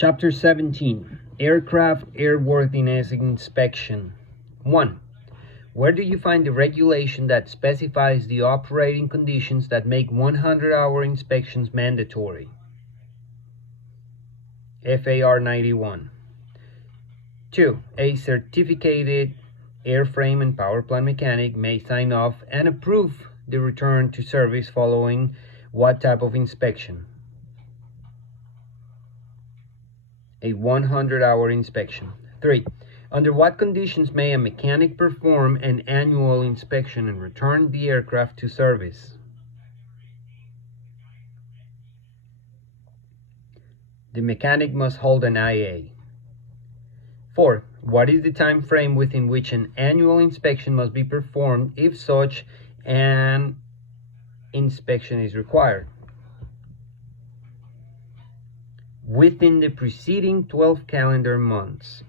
Chapter 17, Aircraft Airworthiness Inspection. 1. Where do you find the regulation that specifies the operating conditions that make 100-hour inspections mandatory? FAR 91. 2. A certificated airframe and power plant mechanic may sign off and approve the return to service following what type of inspection? A 100-hour inspection. 3. Under what conditions may a mechanic perform an annual inspection and return the aircraft to service? The mechanic must hold an IA. 4. What is the time frame within which an annual inspection must be performed if such an inspection is required? Within the preceding 12 calendar months.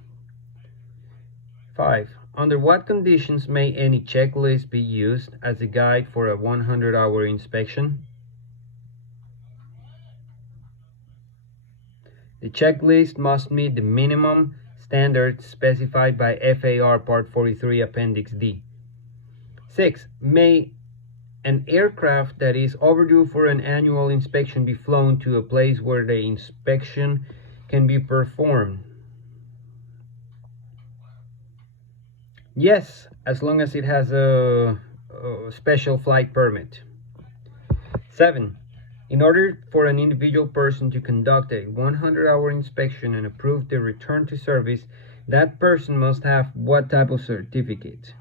5. Under what conditions may any checklist be used as a guide for a 100-hour inspection? The checklist must meet the minimum standards specified by FAR Part 43 Appendix D. 6. May an aircraft that is overdue for an annual inspection be flown to a place where the inspection can be performed? Yes, as long as it has a special flight permit. 7. In order for an individual person to conduct a 100-hour inspection and approve the return to service, that person must have what type of certificate?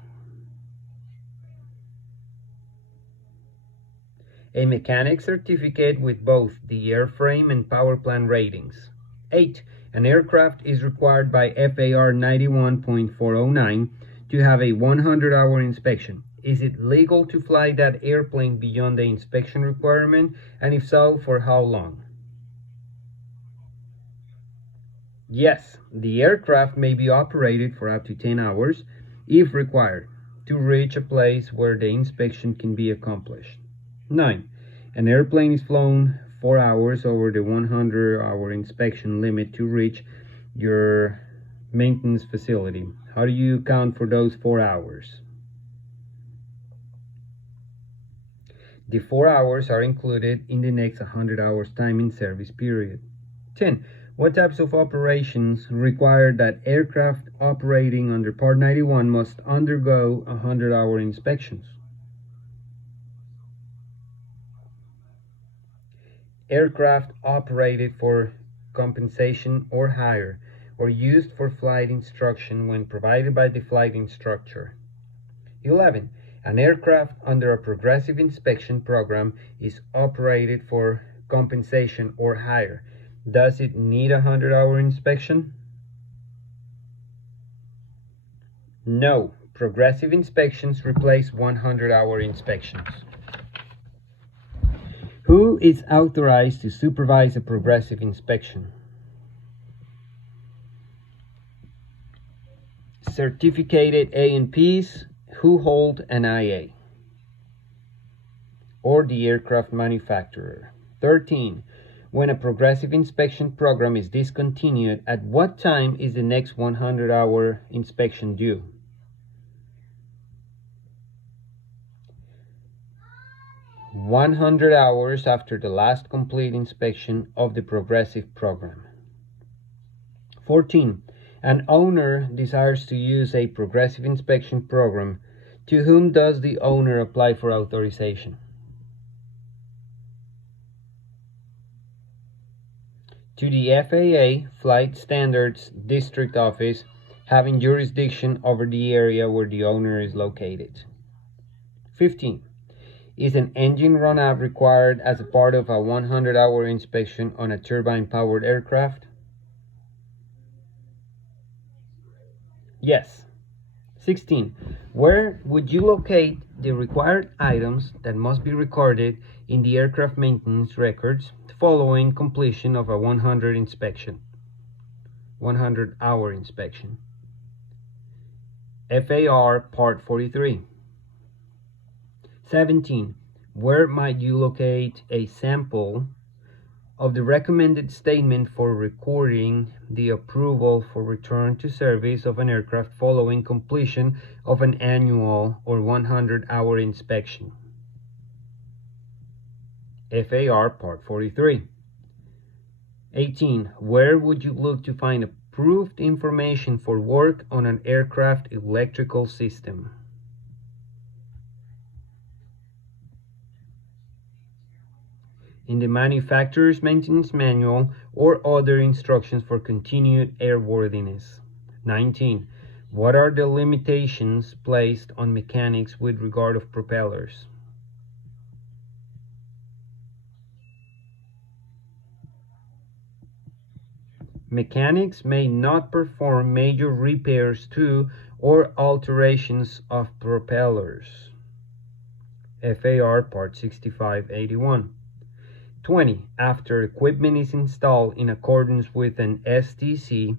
A mechanic certificate with both the airframe and power plant ratings. 8. An aircraft is required by FAR 91.409 to have a 100-hour inspection. Is it legal to fly that airplane beyond the inspection requirement, and if so, for how long? Yes, the aircraft may be operated for up to 10 hours, if required, to reach a place where the inspection can be accomplished. 9. An airplane is flown 4 hours over the 100-hour inspection limit to reach your maintenance facility. How do you account for those 4 hours? The 4 hours are included in the next 100 hours time in service period. 10. What types of operations require that aircraft operating under Part 91 must undergo 100-hour inspections? Aircraft operated for compensation or hire, or used for flight instruction when provided by the flight instructor. 11. An aircraft under a progressive inspection program is operated for compensation or hire. Does it need a 100-hour inspection? No. Progressive inspections replace 100-hour inspections. Who is authorized to supervise a progressive inspection? Certificated A&Ps who hold an IA, or the aircraft manufacturer. 13. When a progressive inspection program is discontinued, at what time is the next 100-hour inspection due? "100 hours after the last complete inspection of the progressive program." 14. An owner desires to use a progressive inspection program. To whom does the owner apply for authorization? To the FAA Flight Standards District Office, having jurisdiction over the area where the owner is located. 15. Is an engine run-out required as a part of a 100-hour inspection on a turbine-powered aircraft? Yes. 16. Where would you locate the required items that must be recorded in the aircraft maintenance records following completion of a 100-hour inspection? FAR Part 43. 17. Where might you locate a sample of the recommended statement for recording the approval for return to service of an aircraft following completion of an annual or 100-hour inspection. FAR Part 43. 18. Where would you look to find approved information for work on an aircraft electrical system? In the manufacturer's maintenance manual or other instructions for continued airworthiness. 19. What are the limitations placed on mechanics with regard of propellers? Mechanics may not perform major repairs to or alterations of propellers. FAR Part 6581. 20. After equipment is installed in accordance with an STC,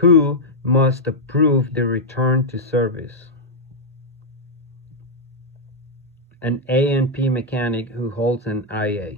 who must approve the return to service? An A&P mechanic who holds an IA.